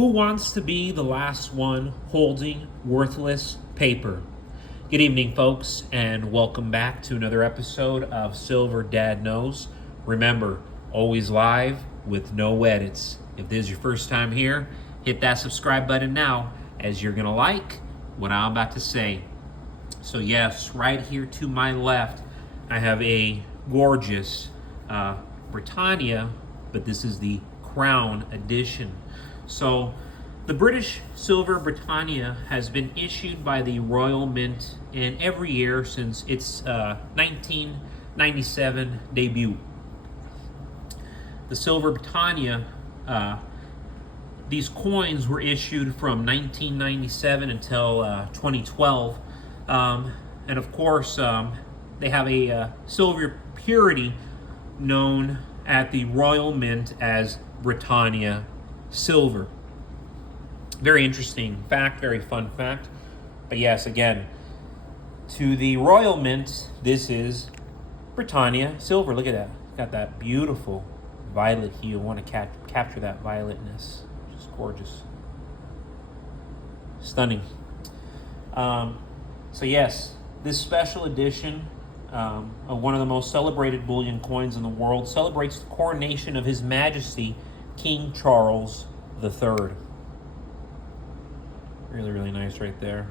Who wants to be the last one holding worthless paper? Good evening, folks, and welcome back to another episode of Silver Dad Knows. Remember, always live with no edits. If this is your first time here, hit that subscribe button now, as you're going to like what I'm about to say. So yes, right here to my left, I have a gorgeous Britannia, but this is the Crown edition. So the British Silver Britannia has been issued by the Royal Mint in every year since its 1997 debut. The Silver Britannia, these coins were issued from 1997 until 2012. And of course, they have a silver purity known at the Royal Mint as Britannia Silver. Very interesting fact, very fun fact. But yes, again, to the Royal Mint, this is Britannia Silver. Look at that. Got that beautiful violet hue. I want to capture that violetness. Just gorgeous. Stunning. So yes, this special edition of one of the most celebrated bullion coins in the world celebrates the coronation of His Majesty King Charles III. Really, really nice right there.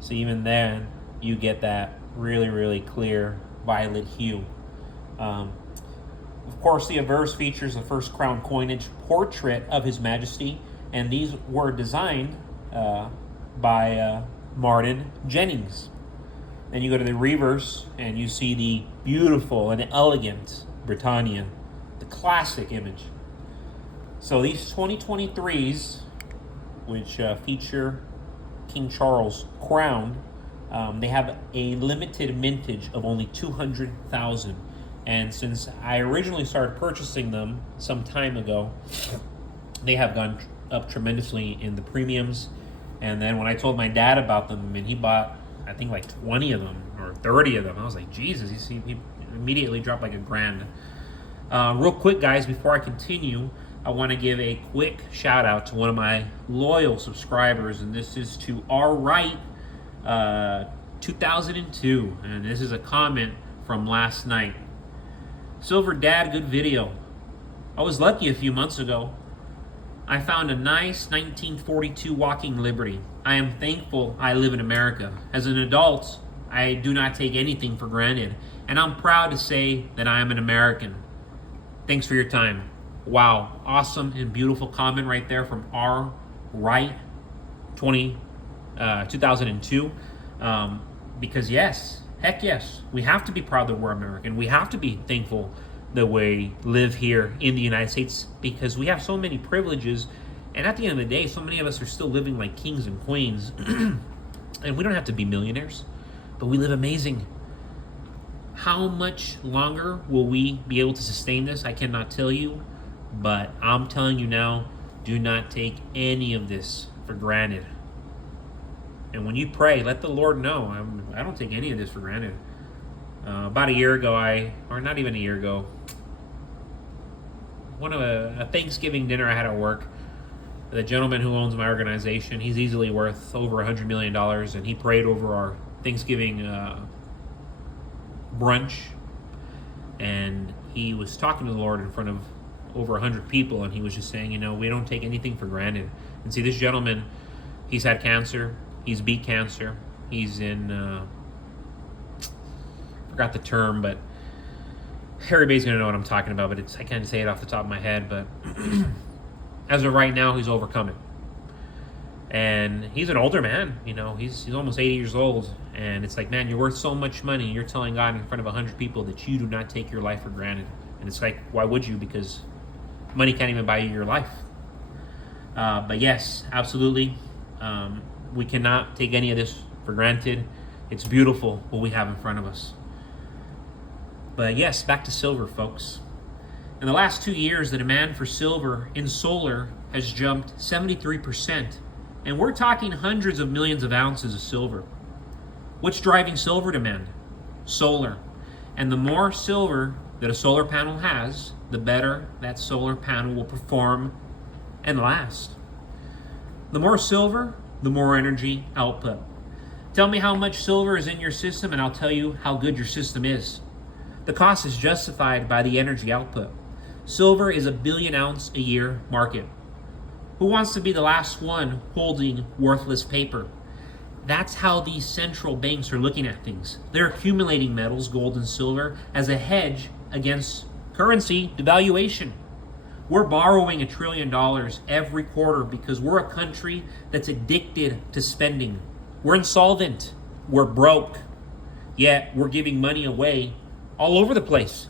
So even then, you get that really, really clear violet hue. Of course, the obverse features the first crown coinage portrait of His Majesty, and these were designed by Martin Jennings. Then you go to the reverse, and you see the beautiful and elegant Britannia, the classic image. So these 2023s, which feature King Charles crowned, they have a limited mintage of only 200,000. And since I originally started purchasing them some time ago, they have gone up tremendously in the premiums. And then when I told my dad about them, and he bought, I think, like 20 of them or 30 of them, I was like, Jesus, he immediately dropped like $1,000. Real quick, guys, before I continue, I want to give a quick shout out to one of my loyal subscribers, and this is to R-Right 2002, and this is a comment from last night. Silver Dad, good video. I was lucky a few months ago. I found a nice 1942 Walking Liberty. I am thankful I live in America. As an adult, I do not take anything for granted, and I'm proud to say that I am an American. Thanks for your time. Wow, awesome and beautiful comment right there from R-Right 2002. Because yes, heck yes, we have to be proud that we're American. We have to be thankful that we live here in the United States because we have so many privileges. And at the end of the day, so many of us are still living like kings and queens. And we don't have to be millionaires, but we live amazing. How much longer will we be able to sustain this? I cannot tell you. But I'm telling you now, do not take any of this for granted. And when you pray, let the Lord know. I don't take any of this for granted. About a year ago, or not even a year ago, one of a Thanksgiving dinner I had at work, the gentleman who owns my organization, he's easily worth over $100 million, and he prayed over our Thanksgiving brunch, and he was talking to the Lord in front of over 100 people, and he was just saying, we don't take anything for granted. And see, this gentleman, he's had cancer, he's beat cancer, he's in, forgot the term, but everybody's gonna know what I'm talking about, but I can't say it off the top of my head, but as of right now, he's overcome it. And he's an older man, he's almost 80 years old, and it's like, man, you're worth so much money, and you're telling God in front of 100 people that you do not take your life for granted. And it's like, why would you? Because money can't even buy you your life. But yes, absolutely. We cannot take any of this for granted. It's beautiful what we have in front of us. But yes, back to silver, folks. In the last 2 years, the demand for silver in solar has jumped 73%. And we're talking hundreds of millions of ounces of silver. What's driving silver demand? Solar. And the more silver that a solar panel has, the better that solar panel will perform and last. The more silver, the more energy output. Tell me how much silver is in your system and I'll tell you how good your system is. The cost is justified by the energy output. Silver is a 1 billion ounce a year market. Who wants to be the last one holding worthless paper? That's how these central banks are looking at things. They're accumulating metals, gold and silver, as a hedge against currency devaluation. We're borrowing $1 trillion every quarter because we're a country that's addicted to spending. We're insolvent. We're broke. Yet we're giving money away all over the place.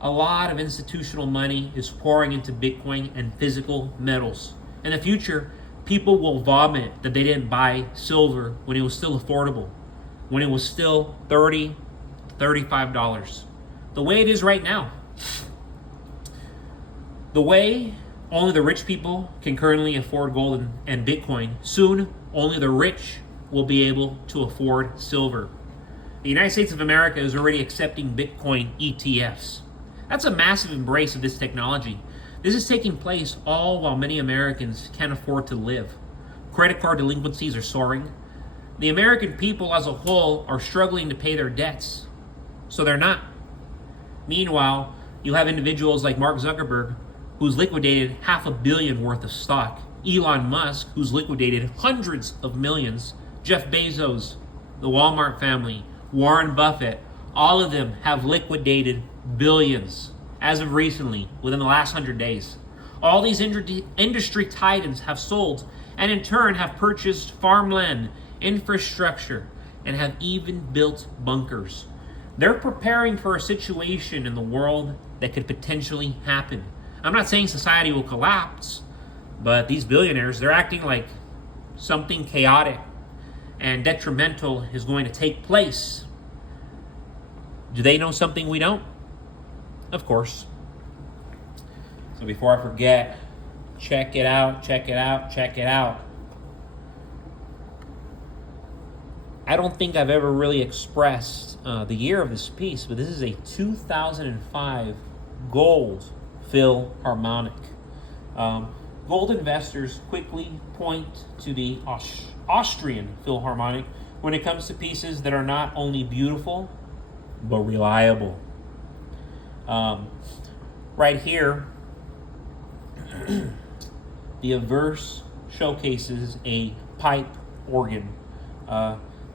A lot of institutional money is pouring into Bitcoin and physical metals. In the future, people will vomit that they didn't buy silver when it was still affordable, when it was still $30, $35. The way it is right now. The way only the rich people can currently afford gold and Bitcoin, soon only the rich will be able to afford silver. The United States of America is already accepting Bitcoin ETFs. That's a massive embrace of this technology. This is taking place all while many Americans can't afford to live. Credit card delinquencies are soaring. The American people as a whole are struggling to pay their debts, so they're not. Meanwhile, you have individuals like Mark Zuckerberg, who's liquidated $500 million worth of stock, Elon Musk, who's liquidated hundreds of millions, Jeff Bezos, the Walmart family, Warren Buffett, all of them have liquidated billions as of recently, within the last 100 days. All these industry titans have sold and in turn have purchased farmland, infrastructure, and have even built bunkers. They're preparing for a situation in the world that could potentially happen. I'm not saying society will collapse, but these billionaires, they're acting like something chaotic and detrimental is going to take place. Do they know something we don't? Of course. So before I forget, check it out, check it out, check it out. I don't think I've ever really expressed the year of this piece, but this is a 2005 gold Philharmonic. Gold investors quickly point to the Austrian Philharmonic when it comes to pieces that are not only beautiful, but reliable. Right here, the Averse showcases a pipe organ.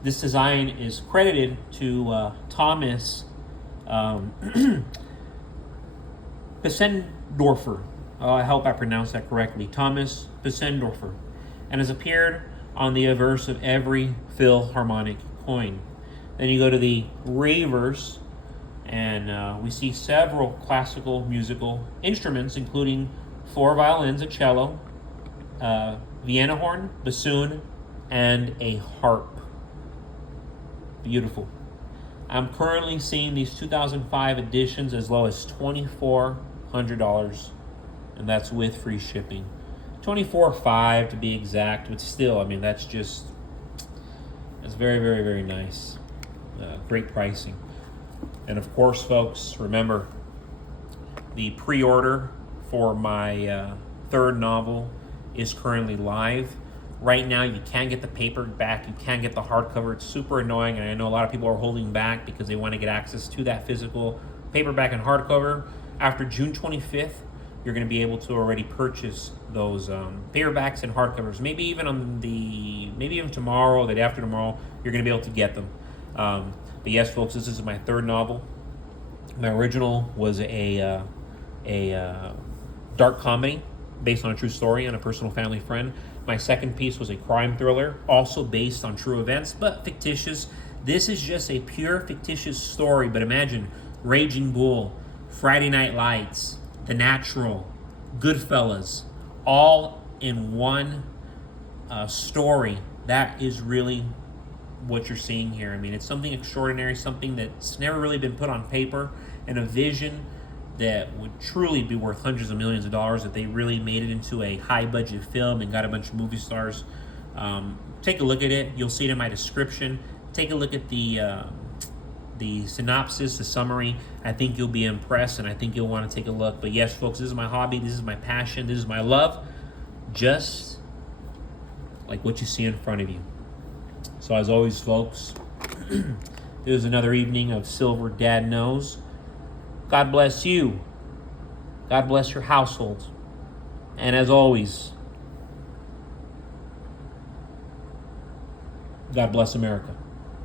This design is credited to Thomas Pissendorfer. I hope I pronounced that correctly. Thomas Pissendorfer. And has appeared on the Averse of every Philharmonic coin. Then you go to the reverse, and we see several classical musical instruments, including 4 violins, a cello, Vienna horn, bassoon, and a harp. Beautiful. I'm currently seeing these 2005 editions as low as $2,400, and that's with free shipping. $24,500 to be exact, but still, I mean, that's very, very, very nice. Great pricing. And of course, folks, remember, the pre-order for my third novel is currently live. Right now, you can't get the paperback, you can't get the hardcover. It's super annoying, and I know a lot of people are holding back because they want to get access to that physical paperback and hardcover. After June 25th, you're going to be able to already purchase those paperbacks and hardcovers. Maybe even tomorrow, the day after tomorrow, you're going to be able to get them. But yes, folks, this is my third novel. My original was a dark comedy based on a true story and a personal family friend. My second piece was a crime thriller, also based on true events, but fictitious. This is just a pure fictitious story, but imagine Raging Bull, Friday Night Lights, The Natural, Goodfellas, all in one story. That is really what you're seeing here. I mean, it's something extraordinary, something that's never really been put on paper, and a vision that would truly be worth hundreds of millions of dollars if they really made it into a high-budget film and got a bunch of movie stars. Take a look at it. You'll see it in my description. Take a look at the the synopsis, the summary. I think you'll be impressed, and I think you'll want to take a look. But yes, folks, this is my hobby. This is my passion. This is my love. Just like what you see in front of you. So as always, folks, it was another evening of Silver Dad Knows. God bless you. God bless your household. And as always, God bless America.